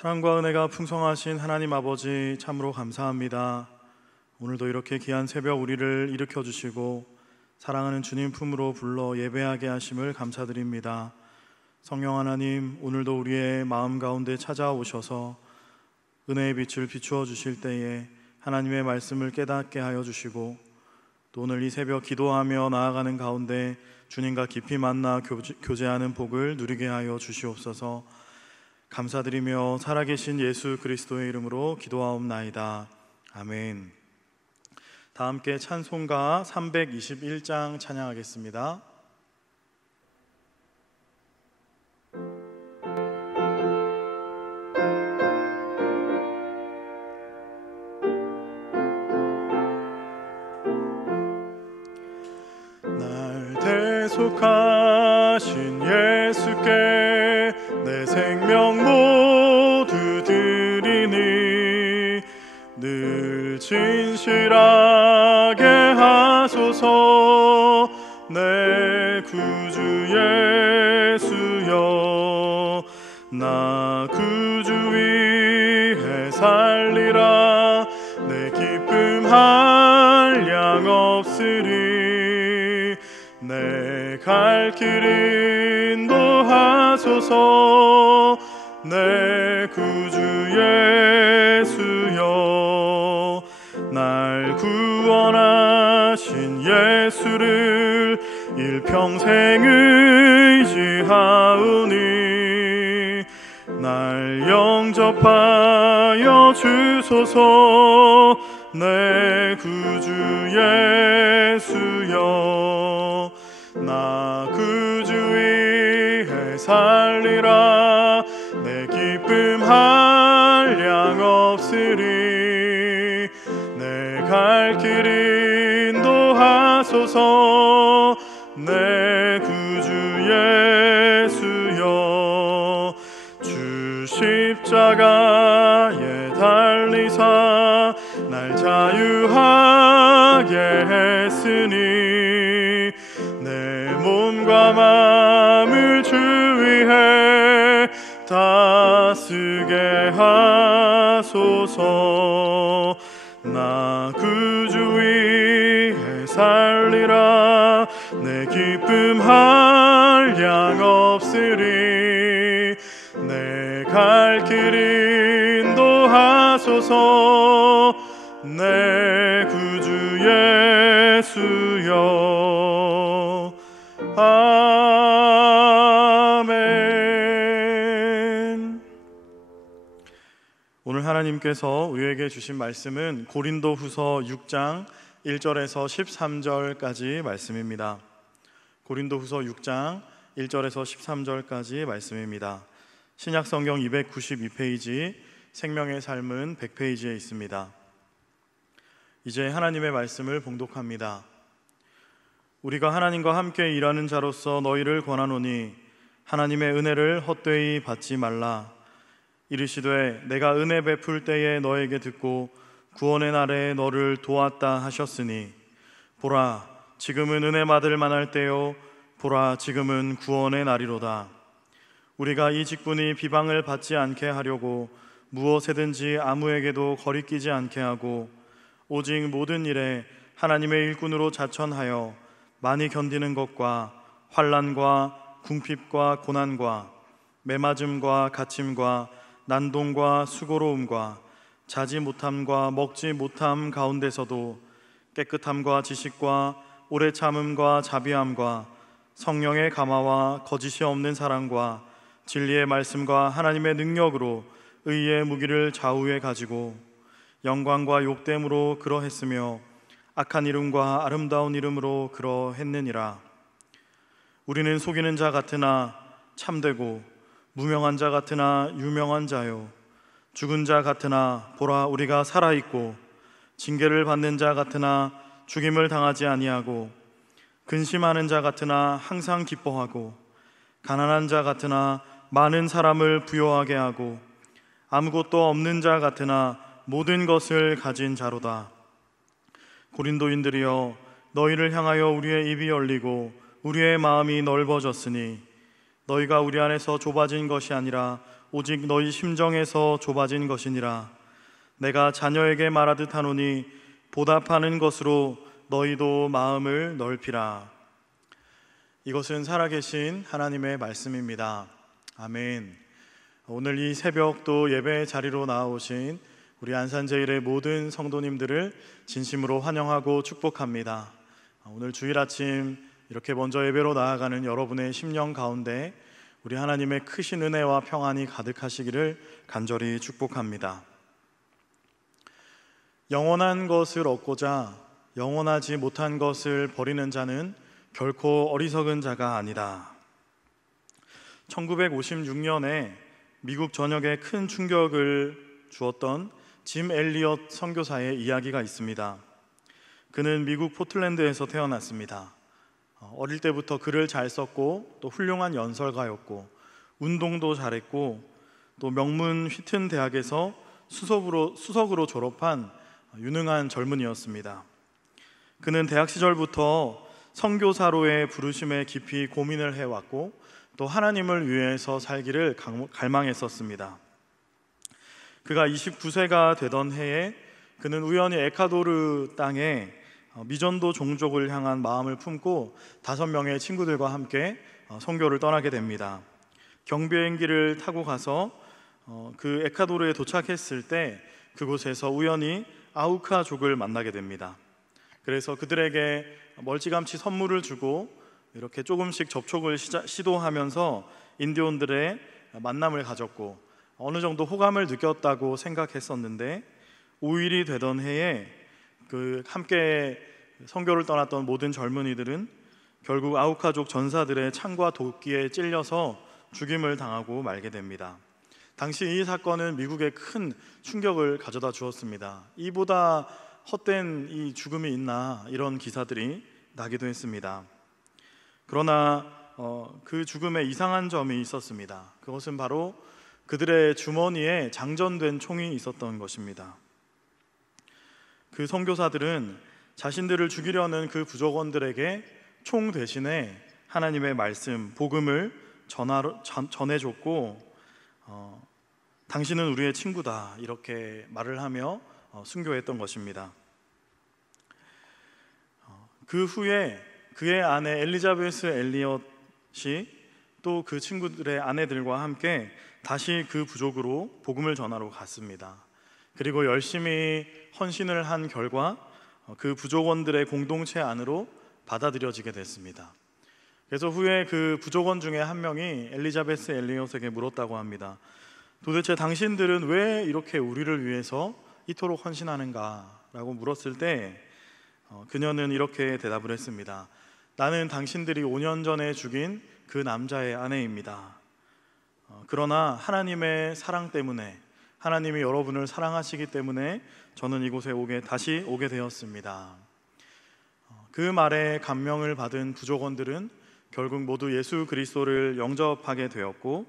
사랑과 은혜가 풍성하신 하나님 아버지 참으로 감사합니다. 오늘도 이렇게 귀한 새벽 우리를 일으켜 주시고 사랑하는 주님 품으로 불러 예배하게 하심을 감사드립니다. 성령 하나님, 오늘도 우리의 마음 가운데 찾아오셔서 은혜의 빛을 비추어 주실 때에 하나님의 말씀을 깨닫게 하여 주시고, 또 오늘 이 새벽 기도하며 나아가는 가운데 주님과 깊이 만나 교제하는 복을 누리게 하여 주시옵소서. 감사드리며 살아계신 예수 그리스도의 이름으로 기도하옵나이다. 아멘. 다 함께 찬송가 321장 찬양하겠습니다. 날 대속하신 예수께 내 생명 모두 드리니 늘 진실하게 하소서. 내 구주 예수여, 나 구주 위에 살리라. 내 기쁨 한량 없으리. 내 갈 길 인도하소서. 내 구주 예수여, 날 구원하신 예수를 일평생 의지하오니 날 영접하여 주소서. 내 구주 예수여, 나 구주 위에 살리라. 내 기쁨 한량 없으리. 내 갈 길 인도하소서. 내 구주 예수여, 주 십자가에 달리사 날 자유하게 했으니 내 몸과 마음을 주 위해 다스게 하소서. 나 구주 위에 살리라. 내 기쁨 한량 없으리. 내 갈 길 인도하소서. 내 구주 예수여. 아멘. 오늘 하나님께서 우리에게 주신 말씀은 고린도후서 6장 1절에서 13절까지 말씀입니다. 고린도후서 6장 1절에서 13절까지 말씀입니다. 신약성경 292페이지, 생명의 삶은 100페이지에 있습니다. 이제 하나님의 말씀을 봉독합니다. 우리가 하나님과 함께 일하는 자로서 너희를 권하노니 하나님의 은혜를 헛되이 받지 말라. 이르시되 내가 은혜 베풀 때에 너에게 듣고 구원의 날에 너를 도왔다 하셨으니 보라, 지금은 은혜 받을 만할 때요, 보라, 지금은 구원의 날이로다. 우리가 이 직분이 비방을 받지 않게 하려고 무엇에든지 아무에게도 거리끼지 않게 하고 오직 모든 일에 하나님의 일꾼으로 자천하여 많이 견디는 것과 환난과 궁핍과 고난과 매맞음과 갇힘과 난동과 수고로움과 자지 못함과 먹지 못함 가운데서도 깨끗함과 지식과 오래 참음과 자비함과 성령의 감화와 거짓이 없는 사랑과 진리의 말씀과 하나님의 능력으로 의의 무기를 좌우에 가지고 영광과 욕됨으로 그러했으며 악한 이름과 아름다운 이름으로 그러했느니라. 우리는 속이는 자 같으나 참되고 무명한 자 같으나 유명한 자요, 죽은 자 같으나 보라 우리가 살아있고 징계를 받는 자 같으나 죽임을 당하지 아니하고 근심하는 자 같으나 항상 기뻐하고 가난한 자 같으나 많은 사람을 부요하게 하고 아무것도 없는 자 같으나 모든 것을 가진 자로다. 고린도인들이여, 너희를 향하여 우리의 입이 열리고 우리의 마음이 넓어졌으니 너희가 우리 안에서 좁아진 것이 아니라 오직 너희 심정에서 좁아진 것이니라. 내가 자녀에게 말하듯 하노니 보답하는 것으로 너희도 마음을 넓히라. 이것은 살아계신 하나님의 말씀입니다. 아멘. 오늘 이 새벽 또 예배 자리로 나오신 우리 안산제일의 모든 성도님들을 진심으로 환영하고 축복합니다. 오늘 주일 아침 이렇게 먼저 예배로 나아가는 여러분의 심령 가운데 우리 하나님의 크신 은혜와 평안이 가득하시기를 간절히 축복합니다. 영원한 것을 얻고자 영원하지 못한 것을 버리는 자는 결코 어리석은 자가 아니다. 1956년에 미국 전역에 큰 충격을 주었던 짐 엘리엇 선교사의 이야기가 있습니다. 그는 미국 포틀랜드에서 태어났습니다. 어릴 때부터 글을 잘 썼고 또 훌륭한 연설가였고 운동도 잘했고 또 명문 휘튼 대학에서 수석으로 졸업한 유능한 젊은이였습니다. 그는 대학 시절부터 선교사로의 부르심에 깊이 고민을 해왔고 또 하나님을 위해서 살기를 갈망했었습니다. 그가 29세가 되던 해에 그는 우연히 에콰도르 땅에 미전도 종족을 향한 마음을 품고 5명의 친구들과 함께 선교를 떠나게 됩니다. 경비행기를 타고 가서 그 에콰도르에 도착했을 때 그곳에서 우연히 아우카족을 만나게 됩니다. 그래서 그들에게 멀찌감치 선물을 주고 이렇게 조금씩 접촉을 시도하면서 인디온들의 만남을 가졌고 어느 정도 호감을 느꼈다고 생각했었는데 5일이 되던 해에 그 함께 선교를 떠났던 모든 젊은이들은 결국 아우카족 전사들의 창과 도끼에 찔려서 죽임을 당하고 말게 됩니다. 당시 이 사건은 미국에 큰 충격을 가져다 주었습니다. 이보다 헛된 이 죽음이 있나 이런 기사들이 나기도 했습니다. 그러나 그 죽음에 이상한 점이 있었습니다. 그것은 바로 그들의 주머니에 장전된 총이 있었던 것입니다. 그 선교사들은 자신들을 죽이려는 그 부족원들에게 총 대신에 하나님의 말씀, 복음을 전해줬고 당신은 우리의 친구다 이렇게 말을 하며 순교했던 것입니다. 그 후에 그의 아내 엘리자베스 엘리엇이 또 그 친구들의 아내들과 함께 다시 그 부족으로 복음을 전하러 갔습니다. 그리고 열심히 헌신을 한 결과 그 부족원들의 공동체 안으로 받아들여지게 됐습니다. 그래서 후에 그 부족원 중에 한 명이 엘리자베스 엘리엇에게 물었다고 합니다. 도대체 당신들은 왜 이렇게 우리를 위해서 이토록 헌신하는가? 라고 물었을 때 그녀는 이렇게 대답을 했습니다. 나는 당신들이 5년 전에 죽인 그 남자의 아내입니다. 그러나 하나님의 사랑 때문에 하나님이 여러분을 사랑하시기 때문에 저는 이곳에 다시 오게 되었습니다. 그 말에 감명을 받은 부족원들은 결국 모두 예수 그리스도를 영접하게 되었고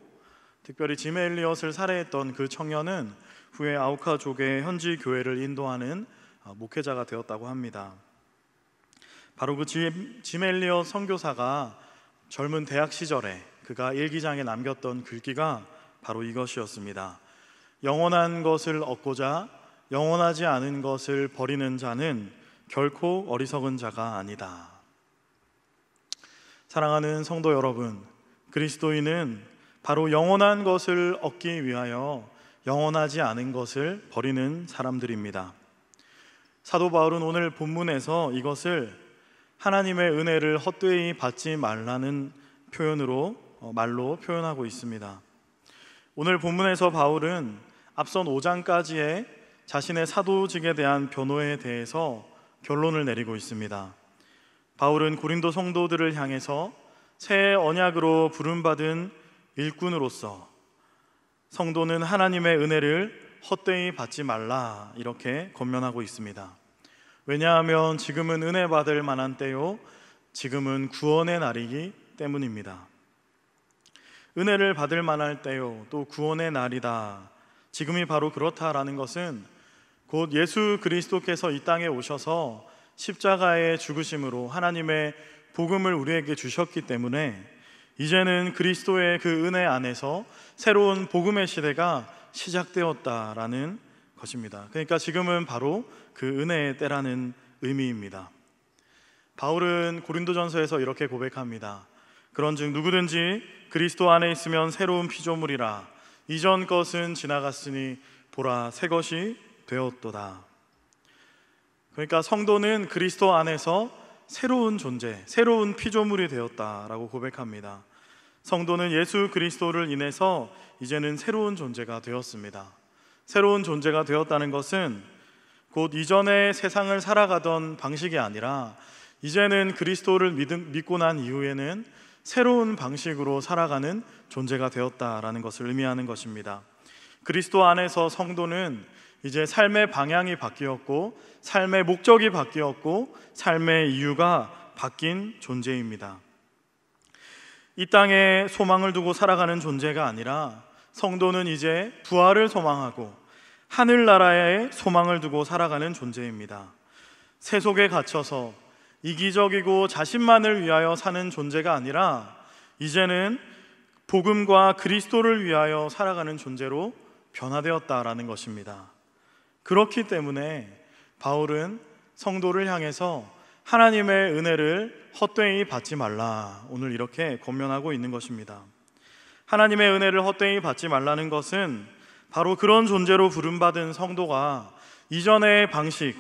특별히 짐 엘리엇을 살해했던 그 청년은 후에 아우카족의 현지 교회를 인도하는 목회자가 되었다고 합니다. 바로 그 짐 엘리엇 선교사가 젊은 대학 시절에 그가 일기장에 남겼던 글귀가 바로 이것이었습니다. 영원한 것을 얻고자 영원하지 않은 것을 버리는 자는 결코 어리석은 자가 아니다. 사랑하는 성도 여러분, 그리스도인은 바로 영원한 것을 얻기 위하여 영원하지 않은 것을 버리는 사람들입니다. 사도 바울은 오늘 본문에서 이것을 하나님의 은혜를 헛되이 받지 말라는 말로 표현하고 있습니다. 오늘 본문에서 바울은 앞선 5장까지의 자신의 사도직에 대한 변호에 대해서 결론을 내리고 있습니다. 바울은 고린도 성도들을 향해서 새 언약으로 부름받은 일꾼으로서 성도는 하나님의 은혜를 헛되이 받지 말라 이렇게 권면하고 있습니다. 왜냐하면 지금은 은혜 받을 만한 때요 지금은 구원의 날이기 때문입니다. 은혜를 받을 만할 때요 또 구원의 날이다. 지금이 바로 그렇다라는 것은 곧 예수 그리스도께서 이 땅에 오셔서 십자가의 죽으심으로 하나님의 복음을 우리에게 주셨기 때문에 이제는 그리스도의 그 은혜 안에서 새로운 복음의 시대가 시작되었다라는 것입니다. 그러니까 지금은 바로 그 은혜의 때라는 의미입니다. 바울은 고린도전서에서 이렇게 고백합니다. 그런즉 누구든지 그리스도 안에 있으면 새로운 피조물이라. 이전 것은 지나갔으니 보라 새 것이 되었도다. 그러니까 성도는 그리스도 안에서 새로운 존재, 새로운 피조물이 되었다라고 고백합니다. 성도는 예수 그리스도를 인해서 이제는 새로운 존재가 되었습니다. 새로운 존재가 되었다는 것은 곧 이전의 세상을 살아가던 방식이 아니라 이제는 그리스도를 믿고 난 이후에는 새로운 방식으로 살아가는 존재가 되었다라는 것을 의미하는 것입니다. 그리스도 안에서 성도는 이제 삶의 방향이 바뀌었고 삶의 목적이 바뀌었고 삶의 이유가 바뀐 존재입니다. 이 땅에 소망을 두고 살아가는 존재가 아니라 성도는 이제 부활을 소망하고 하늘나라에 소망을 두고 살아가는 존재입니다. 세속에 갇혀서 이기적이고 자신만을 위하여 사는 존재가 아니라 이제는 복음과 그리스도를 위하여 살아가는 존재로 변화되었다라는 것입니다. 그렇기 때문에 바울은 성도를 향해서 하나님의 은혜를 헛되이 받지 말라, 오늘 이렇게 권면하고 있는 것입니다. 하나님의 은혜를 헛되이 받지 말라는 것은 바로 그런 존재로 부름받은 성도가 이전의 방식,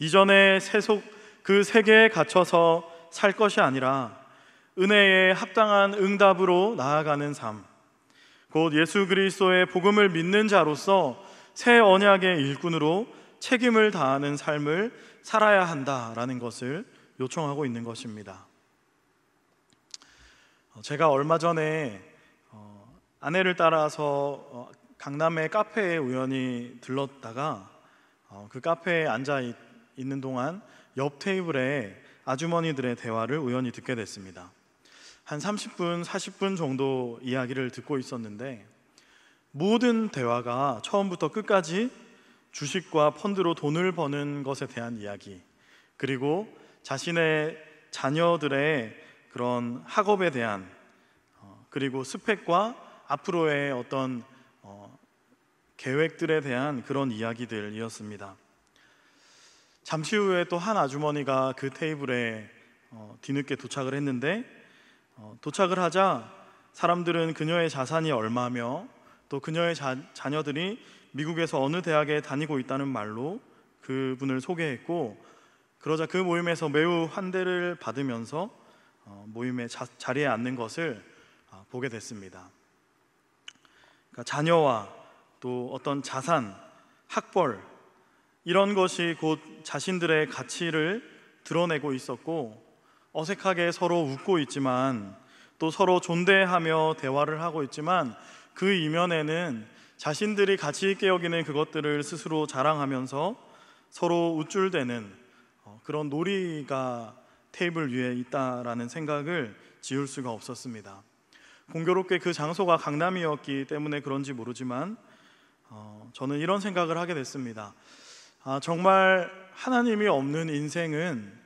이전의 세속 그 세계에 갇혀서 살 것이 아니라 은혜에 합당한 응답으로 나아가는 삶, 곧 예수 그리스도의 복음을 믿는 자로서 새 언약의 일꾼으로 책임을 다하는 삶을 살아야 한다라는 것을 요청하고 있는 것입니다. 제가 얼마 전에 아내를 따라서 강남의 카페에 우연히 들렀다가 그 카페에 앉아 있는 동안 옆 테이블에 아주머니들의 대화를 우연히 듣게 됐습니다. 한 30분, 40분 정도 이야기를 듣고 있었는데 모든 대화가 처음부터 끝까지 주식과 펀드로 돈을 버는 것에 대한 이야기, 그리고 자신의 자녀들의 그런 학업에 대한 그리고 스펙과 앞으로의 어떤 계획들에 대한 그런 이야기들이었습니다. 잠시 후에 또 한 아주머니가 그 테이블에 뒤늦게 도착을 했는데 도착을 하자 사람들은 그녀의 자산이 얼마며 또 그녀의 자녀들이 미국에서 어느 대학에 다니고 있다는 말로 그분을 소개했고, 그러자 그 모임에서 매우 환대를 받으면서 모임의 자리에 앉는 것을 보게 됐습니다. 그러니까 자녀와 또 어떤 자산, 학벌, 이런 것이 곧 자신들의 가치를 드러내고 있었고, 어색하게 서로 웃고 있지만 또 서로 존대하며 대화를 하고 있지만 그 이면에는 자신들이 가치 있게 여기는 그것들을 스스로 자랑하면서 서로 우쭐대는 그런 놀이가 테이블 위에 있다라는 생각을 지울 수가 없었습니다. 공교롭게 그 장소가 강남이었기 때문에 그런지 모르지만 저는 이런 생각을 하게 됐습니다. 정말 하나님이 없는 인생은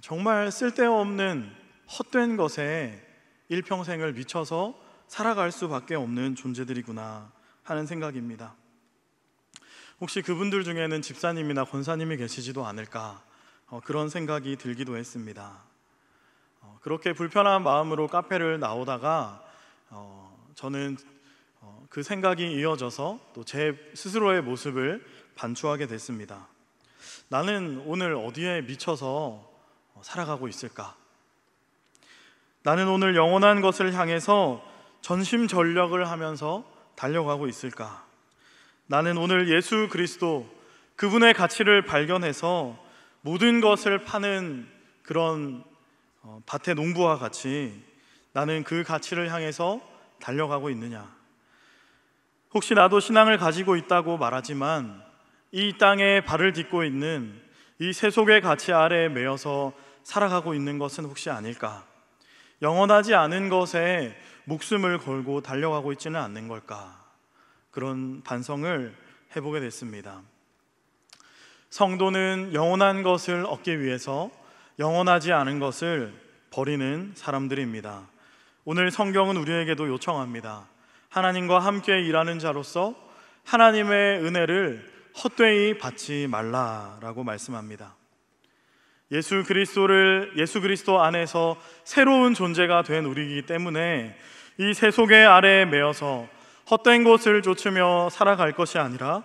정말 쓸데없는 헛된 것에 일평생을 미쳐서 살아갈 수밖에 없는 존재들이구나 하는 생각입니다. 혹시 그분들 중에는 집사님이나 권사님이 계시지도 않을까 그런 생각이 들기도 했습니다. 그렇게 불편한 마음으로 카페를 나오다가 저는 그 생각이 이어져서 또 제 스스로의 모습을 반추하게 됐습니다. 나는 오늘 어디에 미쳐서 살아가고 있을까? 나는 오늘 영원한 것을 향해서 전심전력을 하면서 달려가고 있을까? 나는 오늘 예수 그리스도 그분의 가치를 발견해서 모든 것을 파는 그런 밭의 농부와 같이 나는 그 가치를 향해서 달려가고 있느냐? 혹시 나도 신앙을 가지고 있다고 말하지만 이 땅에 발을 딛고 있는 이 세속의 가치 아래에 매여서 살아가고 있는 것은 혹시 아닐까? 영원하지 않은 것에 목숨을 걸고 달려가고 있지는 않는 걸까? 그런 반성을 해보게 됐습니다. 성도는 영원한 것을 얻기 위해서 영원하지 않은 것을 버리는 사람들입니다. 오늘 성경은 우리에게도 요청합니다. 하나님과 함께 일하는 자로서 하나님의 은혜를 헛되이 받지 말라라고 말씀합니다. 예수 그리스도 안에서 새로운 존재가 된 우리이기 때문에 이 세속의 아래에 매여서 헛된 것을 좇으며 살아갈 것이 아니라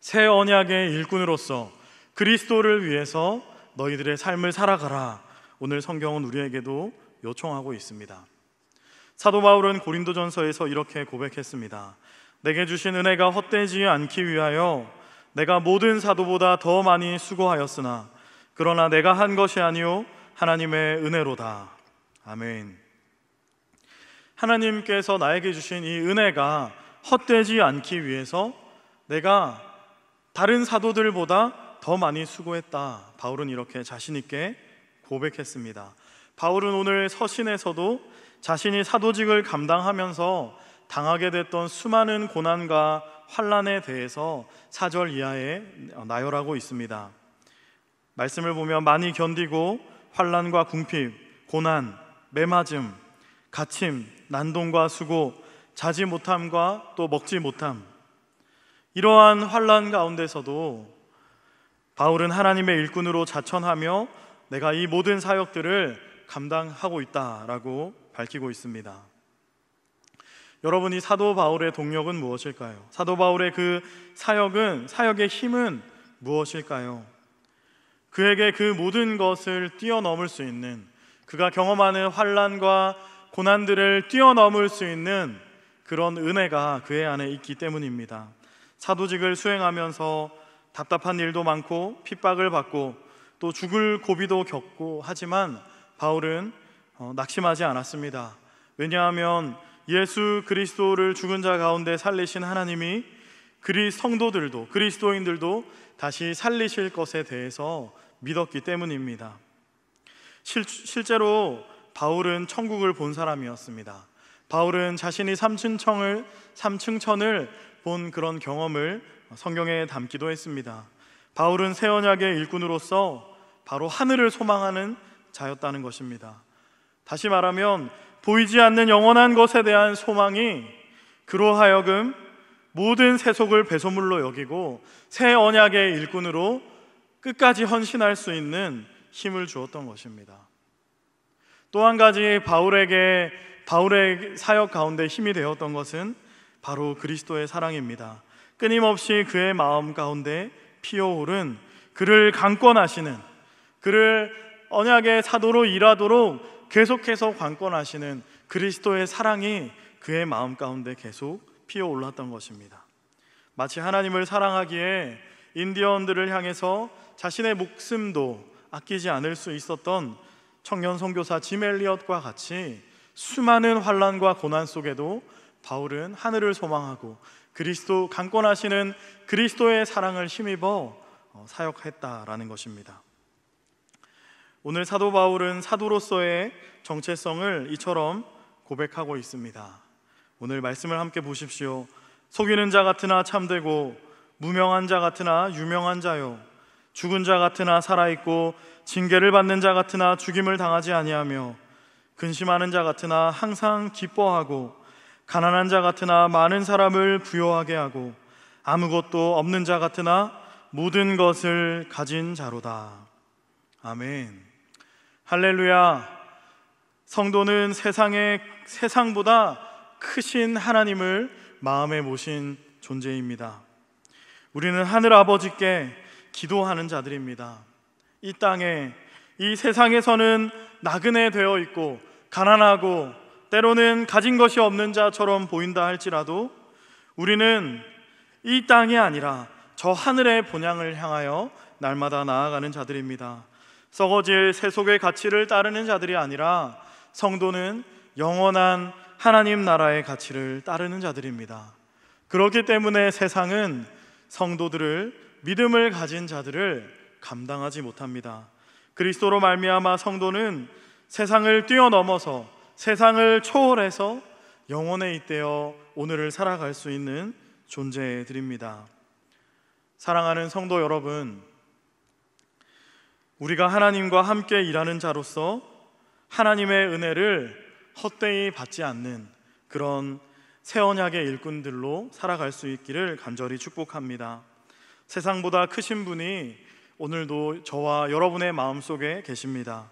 새 언약의 일꾼으로서 그리스도를 위해서 너희들의 삶을 살아가라. 오늘 성경은 우리에게도 요청하고 있습니다. 사도 바울은 고린도전서에서 이렇게 고백했습니다. 내게 주신 은혜가 헛되지 않기 위하여 내가 모든 사도보다 더 많이 수고하였으나 그러나 내가 한 것이 아니요 하나님의 은혜로다. 아멘. 하나님께서 나에게 주신 이 은혜가 헛되지 않기 위해서 내가 다른 사도들보다 더 많이 수고했다. 바울은 이렇게 자신 있게 고백했습니다. 바울은 오늘 서신에서도 자신이 사도직을 감당하면서 당하게 됐던 수많은 고난과 환난에 대해서 4절 이하에 나열하고 있습니다. 말씀을 보면 많이 견디고 환난과 궁핍, 고난, 매맞음, 갇힘, 난동과 수고, 자지 못함과 또 먹지 못함, 이러한 환난 가운데서도 바울은 하나님의 일꾼으로 자천하며 내가 이 모든 사역들을 감당하고 있다라고 밝히고 있습니다. 여러분이 사도 바울의 동력은 무엇일까요? 사도 바울의 그 사역의 힘은 무엇일까요? 그에게 그 모든 것을 뛰어넘을 수 있는, 그가 경험하는 환난과 고난들을 뛰어넘을 수 있는 그런 은혜가 그의 안에 있기 때문입니다. 사도직을 수행하면서 답답한 일도 많고 핍박을 받고 또 죽을 고비도 겪고 하지만 바울은 낙심하지 않았습니다. 왜냐하면 예수 그리스도를 죽은 자 가운데 살리신 하나님이 성도들도 그리스도인들도 다시 살리실 것에 대해서 믿었기 때문입니다. 실제로 바울은 천국을 본 사람이었습니다. 바울은 자신이 삼층천을 본 그런 경험을 성경에 담기도 했습니다. 바울은 새 언약의 일꾼으로서 바로 하늘을 소망하는 자였다는 것입니다. 다시 말하면 보이지 않는 영원한 것에 대한 소망이 그로 하여금 모든 세속을 배설물로 여기고 새 언약의 일꾼으로 끝까지 헌신할 수 있는 힘을 주었던 것입니다. 또 한 가지 바울의 사역 가운데 힘이 되었던 것은 바로 그리스도의 사랑입니다. 끊임없이 그의 마음 가운데 피어오른, 그를 강권하시는, 그를 언약의 사도로 일하도록 계속해서 강권하시는 그리스도의 사랑이 그의 마음 가운데 계속 피어올랐던 것입니다. 마치 하나님을 사랑하기에 인디언들을 향해서 자신의 목숨도 아끼지 않을 수 있었던 청년 선교사 짐 엘리엇과 같이 수많은 환난과 고난 속에도 바울은 하늘을 소망하고 강권하시는 그리스도의 사랑을 힘입어 사역했다라는 것입니다. 오늘 사도 바울은 사도로서의 정체성을 이처럼 고백하고 있습니다. 오늘 말씀을 함께 보십시오. 속이는 자 같으나 참되고 무명한 자 같으나 유명한 자요, 죽은 자 같으나 살아있고 징계를 받는 자 같으나 죽임을 당하지 아니하며 근심하는 자 같으나 항상 기뻐하고 가난한 자 같으나 많은 사람을 부요하게 하고 아무것도 없는 자 같으나 모든 것을 가진 자로다. 아멘. 할렐루야. 성도는 세상보다 크신 하나님을 마음에 모신 존재입니다. 우리는 하늘 아버지께 기도하는 자들입니다. 이 땅에, 이 세상에서는 나그네 되어 있고 가난하고 때로는 가진 것이 없는 자처럼 보인다 할지라도 우리는 이 땅이 아니라 저 하늘의 본향을 향하여 날마다 나아가는 자들입니다. 썩어질 세속의 가치를 따르는 자들이 아니라 성도는 영원한 하나님 나라의 가치를 따르는 자들입니다. 그렇기 때문에 세상은 성도들을, 믿음을 가진 자들을 감당하지 못합니다. 그리스도로 말미암아 성도는 세상을 뛰어넘어서, 세상을 초월해서 영원에 잇대어 오늘을 살아갈 수 있는 존재들입니다. 사랑하는 성도 여러분, 우리가 하나님과 함께 일하는 자로서 하나님의 은혜를 헛되이 받지 않는 그런 새 언약의 일꾼들로 살아갈 수 있기를 간절히 축복합니다. 세상보다 크신 분이 오늘도 저와 여러분의 마음속에 계십니다.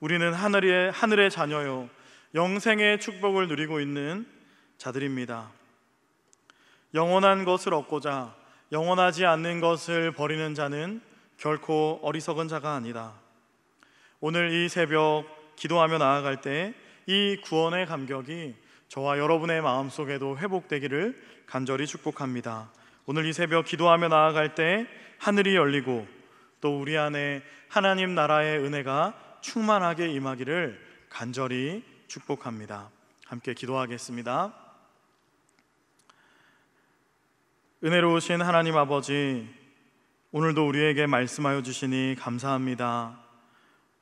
우리는 하늘의 자녀요, 영생의 축복을 누리고 있는 자들입니다. 영원한 것을 얻고자 영원하지 않는 것을 버리는 자는 결코 어리석은 자가 아니다. 오늘 이 새벽 기도하며 나아갈 때 이 구원의 감격이 저와 여러분의 마음속에도 회복되기를 간절히 축복합니다. 오늘 이 새벽 기도하며 나아갈 때 하늘이 열리고 또 우리 안에 하나님 나라의 은혜가 충만하게 임하기를 간절히 축복합니다. 함께 기도하겠습니다. 은혜로우신 하나님 아버지, 오늘도 우리에게 말씀하여 주시니 감사합니다.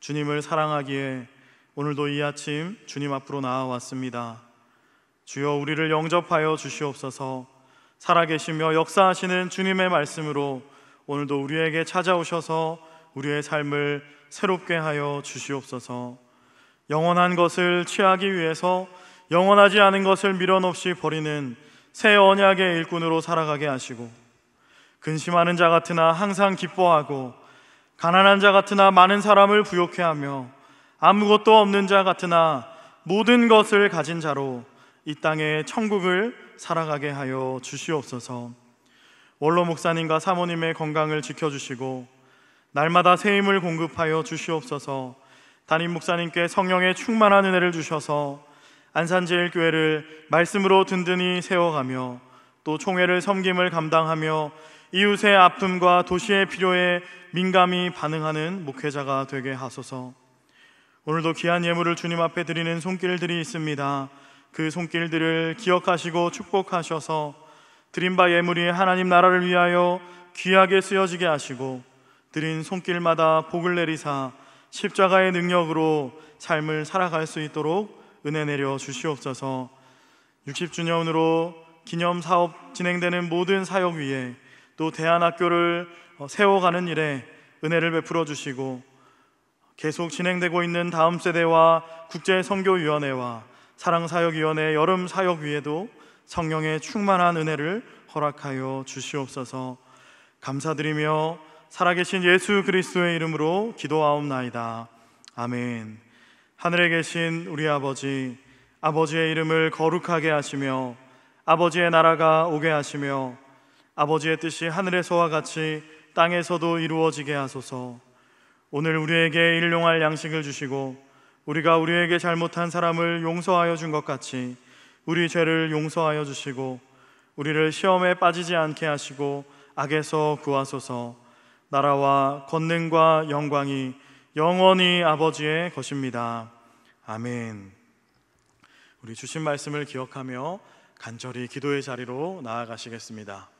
주님을 사랑하기에 오늘도 이 아침 주님 앞으로 나아왔습니다. 주여, 우리를 영접하여 주시옵소서. 살아계시며 역사하시는 주님의 말씀으로 오늘도 우리에게 찾아오셔서 우리의 삶을 새롭게 하여 주시옵소서. 영원한 것을 취하기 위해서 영원하지 않은 것을 미련없이 버리는 새 언약의 일꾼으로 살아가게 하시고, 근심하는 자 같으나 항상 기뻐하고, 가난한 자 같으나 많은 사람을 부욕해 하며, 아무것도 없는 자 같으나 모든 것을 가진 자로 이 땅의 천국을 살아가게 하여 주시옵소서. 원로 목사님과 사모님의 건강을 지켜주시고 날마다 새 힘을 공급하여 주시옵소서. 담임 목사님께 성령의 충만한 은혜를 주셔서 안산제일교회를 말씀으로 든든히 세워가며 또 총회를 섬김을 감당하며 이웃의 아픔과 도시의 필요에 민감히 반응하는 목회자가 되게 하소서. 오늘도 귀한 예물을 주님 앞에 드리는 손길들이 있습니다. 그 손길들을 기억하시고 축복하셔서 드린 바 예물이 하나님 나라를 위하여 귀하게 쓰여지게 하시고, 드린 손길마다 복을 내리사 십자가의 능력으로 삶을 살아갈 수 있도록 은혜 내려 주시옵소서. 60주년으로 기념사업 진행되는 모든 사역 위에 또 대안학교를 세워가는 일에 은혜를 베풀어 주시고, 계속 진행되고 있는 다음 세대와 국제선교위원회와 사랑사역위원회 여름사역 위에도 성령의 충만한 은혜를 허락하여 주시옵소서. 감사드리며 살아계신 예수 그리스도의 이름으로 기도하옵나이다. 아멘. 하늘에 계신 우리 아버지, 아버지의 이름을 거룩하게 하시며 아버지의 나라가 오게 하시며 아버지의 뜻이 하늘에서와 같이 땅에서도 이루어지게 하소서. 오늘 우리에게 일용할 양식을 주시고 우리가 우리에게 잘못한 사람을 용서하여 준 것 같이 우리 죄를 용서하여 주시고 우리를 시험에 빠지지 않게 하시고 악에서 구하소서. 나라와 권능과 영광이 영원히 아버지의 것입니다. 아멘. 우리 주신 말씀을 기억하며 간절히 기도의 자리로 나아가시겠습니다.